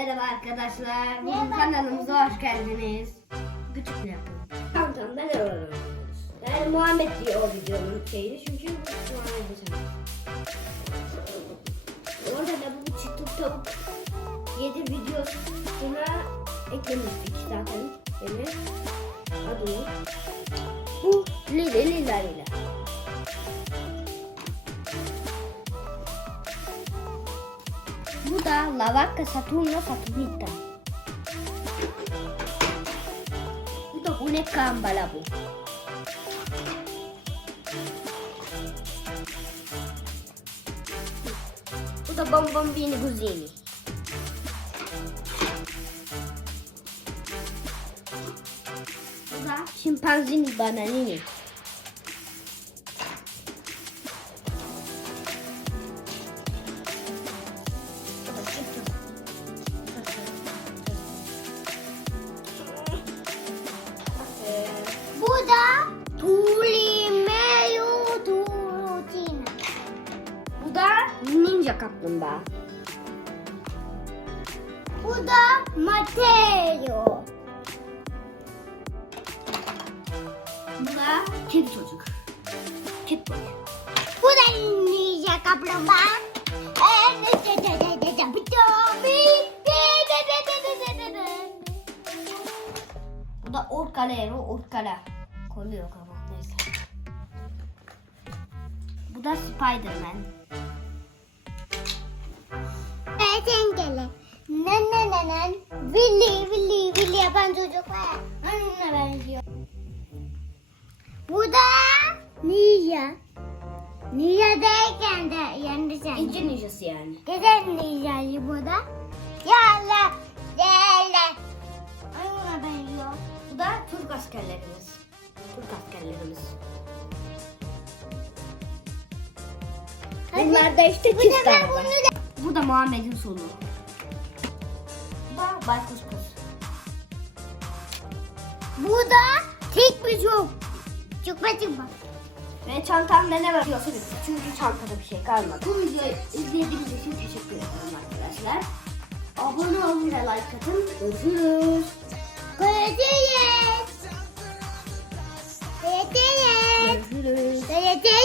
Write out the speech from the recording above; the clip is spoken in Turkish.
Merhaba arkadaşlar. Merhaba. kanalımıza hoş geldiniz. Küçük bir yapalım. Tamam ben öğreniyoruz. Yani Muhammed diye o videonun şeyini çünkü bu Muhammed'in sen. Orada da bu çıtır tavuk yedi videosuna eklemiştik zaten. Benim adını. Bu Lili Lila Lila. Bu da La Vacca Saturno Saturnita. Bu da Hune Kambala bu. Bu da Bonbonbini Guzini. Bu da Şimpanzini Bananini. Ninja Kaplumbağa. Bu da Mateo. Bu da Kedi Çocuk. Kedi Boy. Bu da Ninja Kaplumbağa. Bu da Orkalero Orkala. Kolu yok ama neyse. Bu da Spiderman. Nen nen nen nen. Willy Willy Willy yapan çocuk var. Benziyor. Bu da Ninja. Ninja derken de yanlış sen. İnci ninjası yani. Neden Ninja'yı bu da? Yalla. Yalla. Onunla benziyor. Bu da Türk askerlerimiz. Türk askerlerimiz. Hadi. Bunlar da işte Bu çift sefer araba. bunu da. Bu da Muhammed'in sonu. Da Baykuş Kız. Bu da tek bir çok. Basit bak. Ve çantamda ne var? Bitti. Çünkü çantada bir şey kalmadı. Bu videoyu izlediğiniz için teşekkür ederim arkadaşlar. Abone olun ve like atın. Görüşürüz. Görüşürüz. Görüşürüz. Görüşürüz.